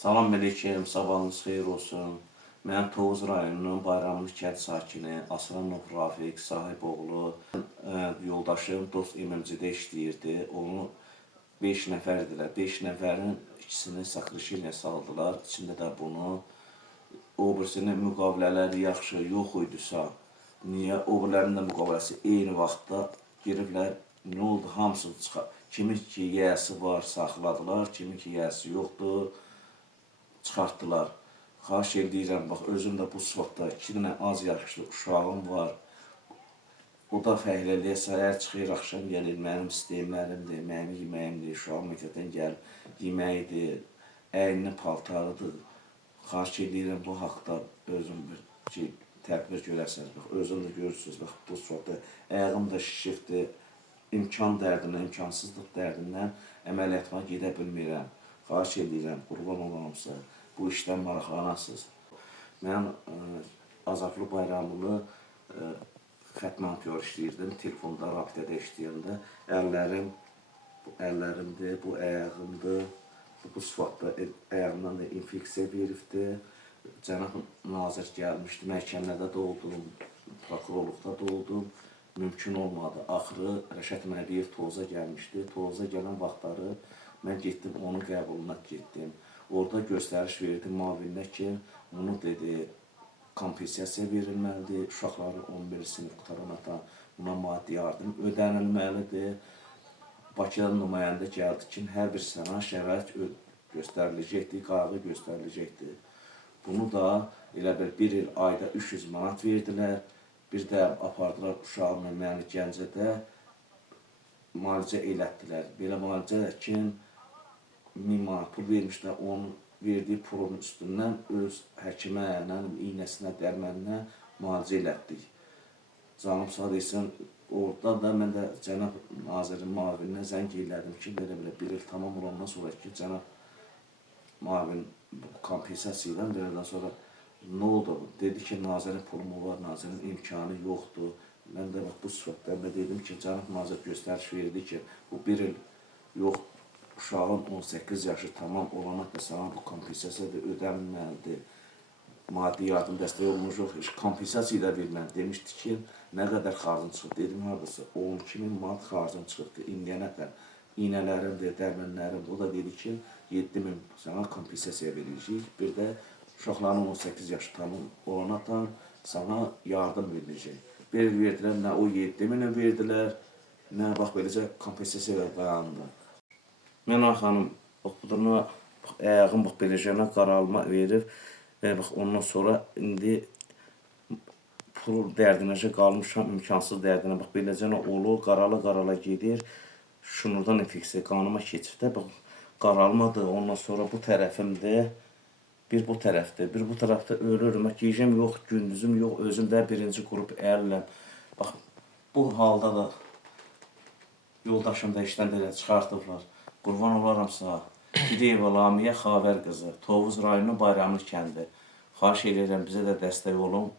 Salam əleykum, sabahınız xeyir olsun. Mən Tovuz rayonunun Bayramlı kənd sakini Aslanov Rafiq Sahiboğlu. Yoldaşım Dost MMC-də işləyirdi. Onu 5 nəfərdilər. 5 nəfərin ikisini sakrişinə saldılar. İçində də bunu. O birisinin müqavilələri yaxşı yox idisə, niyə o birilərinin də müqaviləsi eyni vaxtda giriblər? Nə oldu? Hamısını çıxar. Kimin ki yiyəsi var, saxladılar. Kimin ki yiyəsi yoxdur, çıxartdılar. Xahiş edirəm, bax, özüm də bu sıfatda 2 dənə az yaşlı uşağım var. O da fəhləliyə səhər çıxır, axşam gəlir, mənim istəyimlərimdir, mənim yeməyimdir, uşağım məktəbdən gəlib yeməyidir, əynini paltarıdır. Xahiş edirəm, bu haqda özüm bir tədbir görəsiniz. Bax, özüm də görürsünüz, bax, bu sıfatda ayağım da şişibdir. İmkan dərdindən, imkansızlıq dərdindən əməliyyatıma gedə bilmirəm. Xahiş edirəm, qurban olamsa, bu işdən maraqlanasınız. Mən Azadlı Bayramlı xətmankör işləyirdim, telefonda, rabitədə işləyəndə. Əllərimdir, bu ayağımdır. Bu sıfatda ayağımdan da infeksiya veribdir. Cənab nazir gəlmişdi, məhkəmədə də oldum, prokurorluqda da oldum. Mümkün olmadı. Axırı Rəşad Məliyev Tovuza gəlmişdi. Tovuza gələn vaxtları mən getdim, onun qəbuluna getdim. Orada göstəriş verdi müavinə ki, bunu dedi, kompensasiya verilməlidir. Uşaqları 11 sinif qutarana buna maddi yardım ödənilməlidir. Bakıdan nümayəndə gəldi ki, hər bir sənə şərait göstəriləcəkdir, qayğı göstəriləcəkdir. Bunu da elə bir il ayda 300 manat verdilər. Bir də apardılar uşağımla məni Gəncədə müalicə elətdilər. Belə müalicə ki, 1000 manat pul vermişlər, onun verdiyi pulun üstündən öz həkimə, iynəsinə, dərməninə müalicə elətdik. Canım sağ deyilsin, orada da mən də cənab nazirin müavininə zəng elədim ki, belə bir il tamam olandan sonra ki, cənab müavin kompensasiya ilə verəndən sonra nə oldu? Dedi ki, nazirin pulumu var, nazirin imkanı yoxdur. Mən də bu sıfatlarında dedim ki, cənab nazir göstəriş verdi ki, bu bir il yox, uşağın 18 yaşı tamam olana da sana bu kompensasiya da ödənilməlidir. Maddi yardım dəstəyi olmuş yox, kompensasiya da verməli. Demişdi ki, nə qədər xarcın çıxıb? Dedim, haradasa 12.000 manat xarcın çıxıbdır, indiyənə qədər. İynələrimdir, dərmənlərimdir. O da dedi ki, 7.000 sana kompensasiya veriləcək. Bir də uşaqların 18 yaşı tamam olana da sana yardım veriləcək. Bir il verdilər, nə o 7.000 verdilər, nə bax beləcə kompensasiya dayandı. Mən xanım, bax budurma, ayağım bax beləcə qaralma verir və bax ondan sonra indi pul dərdinəcə qalmışam, imkansız dərdinə bax beləcə olur, qarala gedir. Şunurdan infeksiya qanıma keçir də, bax qaralmadır, ondan sonra bu tərəfimdir. Bir bu tərəfdir, bir bu tərəfdə ölürüm. Gecəm yox, gündüzüm yox, özüm də birinci qrup ərləm. Bax, bu halda da yoldaşım da işdən də çıxartıblar. Qurban olaram sağ. Gideyeva Lamiyə Xavər qızı, Tovuz rayonu Bayramlı kəndi. Xahiş edirəm, bizə də dəstək olun.